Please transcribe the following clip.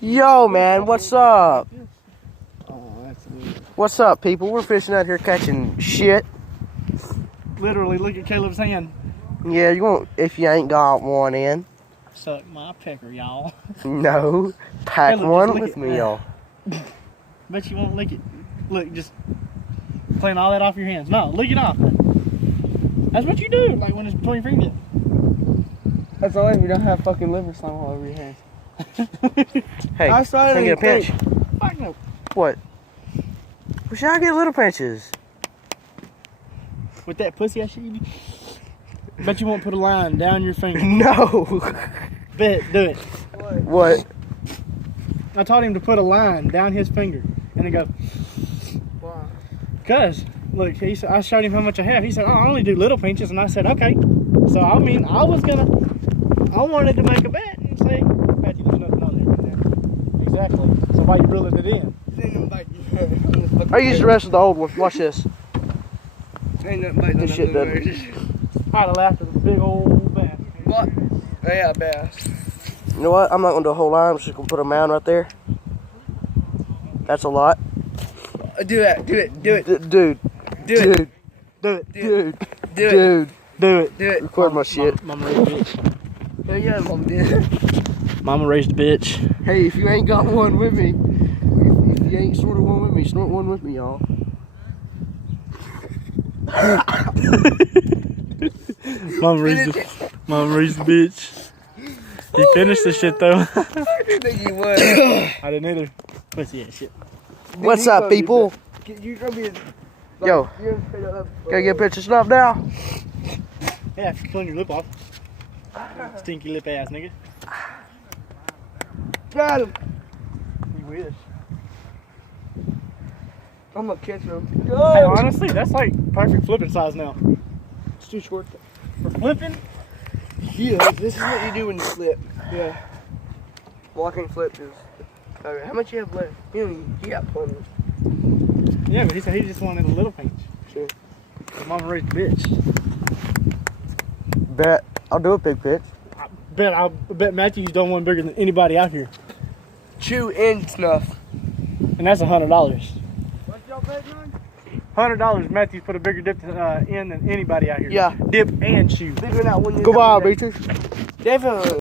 Yo, man, what's up? Oh, that's weird. What's up, people? We're fishing out here catching shit. Literally, look at Caleb's hand. Yeah, you won't if you ain't got one in. Suck my pecker, y'all. No, pack Caleb, one just lick with it. me, y'all. Bet you won't lick it. Look, just clean all that off your hands. No, lick it off. That's what you do, like when it's between your fingers. That's all right, we don't have fucking liver slime all over your hands. Hey, I saw it can I get a pinch? Fuck no. What? Well, should I get little pinches? With that pussy ass shit you do. Bet you won't put a line down your finger. No. Bet, do it. What? I taught him to put a line down his finger and then go. Why? Cause look, he said I showed him how much I have. He said, "Oh, I only do little pinches," and I said, "Okay." So I mean, I wanted to make a bet and say, "Matthew, there's nothing on there." Exactly. So why you reeling it in? I used the rest of the old one. Watch this. Ain't nothing like This shit doesn't. I'd have laughed at the big old bass. What? Yeah, bass. You know what? I'm not gonna do a whole line. I'm just gonna put a mound right there. That's a lot. Do it, do it, do it. Dude. Do it. Dude. Do it. Dude. Do it. Dude. Do it. Do it. Record my shit. Mama raised a bitch. Hell yeah, Mom did. Mama raised a bitch. Hey, if you ain't got one with me, if you ain't snorted one with me, snort one with me, y'all. Mama raised a bitch. He finished the shit though. I didn't think you would. I didn't either. Pussy ass shit. What's up, people? You're gonna be Yo, gotta get a picture of snuff now. Yeah, if you clean your lip off. Stinky lip ass nigga. Got him. You wish. I'm gonna catch him. Hey, honestly, that's like perfect flipping size now. It's too short for flipping. Yeah, this is what you do when you flip. Yeah. Walking flip is. Okay, how much you have left? You got plenty. Yeah, but he said he just wanted a little pinch. Sure. Mama raised a bitch. Bet. I'll do a big pitch. I bet Matthew's done one bigger than anybody out here. Chew and snuff. And that's $100. What's your bet, man? $100 Matthew put a bigger dip in than anybody out here. Yeah. Dip and chew. Figuring out when you Goodbye, beachers. Definitely.